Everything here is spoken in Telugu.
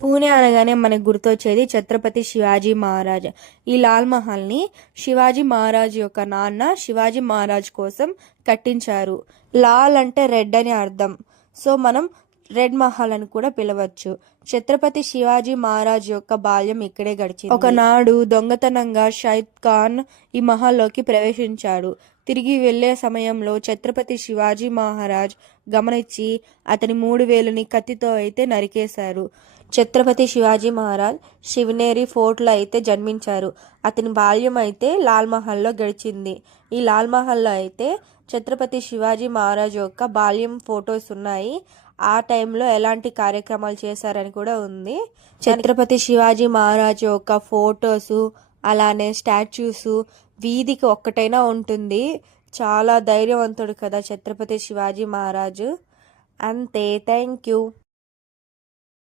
పూణే అనగానే మనకు గుర్తొచ్చేది ఛత్రపతి శివాజీ మహారాజ్. ఈ లాల్ మహల్ని శివాజీ మహారాజ్ యొక్క నాన్న శివాజీ మహారాజ్ కోసం కట్టించారు. లాల్ అంటే రెడ్ అని అర్థం. సో మనం రెడ్ మహల్ అని కూడా పిలవచ్చు. ఛత్రపతి శివాజీ మహారాజ్ యొక్క బాల్యం ఇక్కడే గడిచింది. ఒకనాడు దొంగతనంగా షైద్ ఖాన్ ఈ మహల్లోకి ప్రవేశించాడు. తిరిగి వెళ్లే సమయంలో ఛత్రపతి శివాజీ మహారాజ్ గమనించి అతని 3 వేలుని కత్తితో అయితే నరికేశారు. ఛత్రపతి శివాజీ మహారాజ్ శివనేరి ఫోర్ట్లో అయితే జన్మించారు. అతని బాల్యం అయితే లాల్ మహల్లో గడిచింది. ఈ లాల్ మహల్లో అయితే ఛత్రపతి శివాజీ మహారాజ్ యొక్క బాల్యం ఫొటోస్ ఉన్నాయి. ఆ టైంలో ఎలాంటి కార్యక్రమాలు చేశారని కూడా ఉంది. ఛత్రపతి శివాజీ మహారాజ్ యొక్క ఫొటోసు అలానే స్టాచ్యూస్ వీధికి ఒక్కటైనా ఉంటుంది. చాలా ధైర్యవంతుడు కదా ఛత్రపతి శివాజీ మహారాజు. అంతే. Thank you.